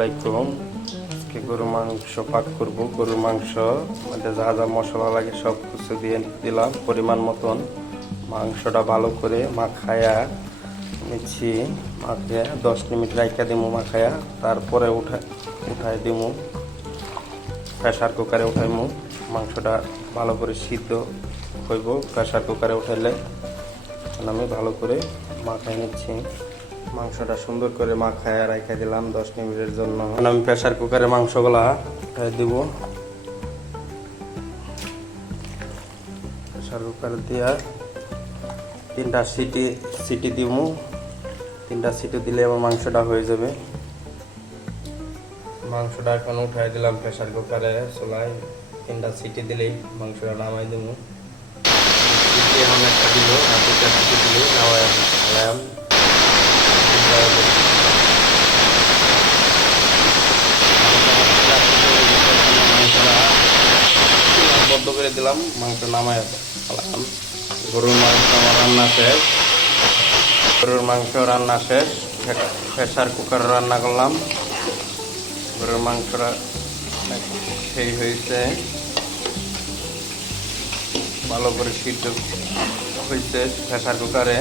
আলাইকুম। আজকে গরুর মাংস পাক করব। গরুর মাংস মধ্যে যা যা মশলা লাগে সব কিছু দিয়ে দিলাম পরিমাণ মতন। মাংসটা ভালো করে মাখায়া নিচ্ছি। মাখিয়ে 10 মিনিট রাইখা দিমু মাখায়া, তারপরে উঠাই দিমু প্রেসার কুকারে উঠাইমু। মাংসটা ভালো করে সিদ্ধ হইব প্রেসার কুকারে উঠাইলে। আমি ভালো করে মাখাই নিচ্ছি। মাংসটা সুন্দর করে মাখায় রাখা দিলাম 10 মিনিটের জন্য। আমি প্রেসার কুকারে মাংসগুলা দিব। প্রেসার কুকার দিয়া 3টা সিটি দিব। 3টা সিটি দিলে আমার মাংসটা হয়ে যাবে। মাংসটা এখন উঠাই দিলাম প্রেসার কুকারে চুলায়। 3টা সিটি দিলেই মাংসটা নামাই দেব। সিটি এখন একটা দিব আর 2টা সিটি দিলে নামাই বদ্ধ করে দিলাম, মাংস নামায় ফেলাম। গরুর মাংস আমার রান্না শেষ। গরুর মাংস রান্না শেষ। প্রেসার কুকার রান্না করলাম। গরুর মাংসটা সেই হয়েছে, ভালো করে সিদ্ধ হয়েছে প্রেসার কুকারে।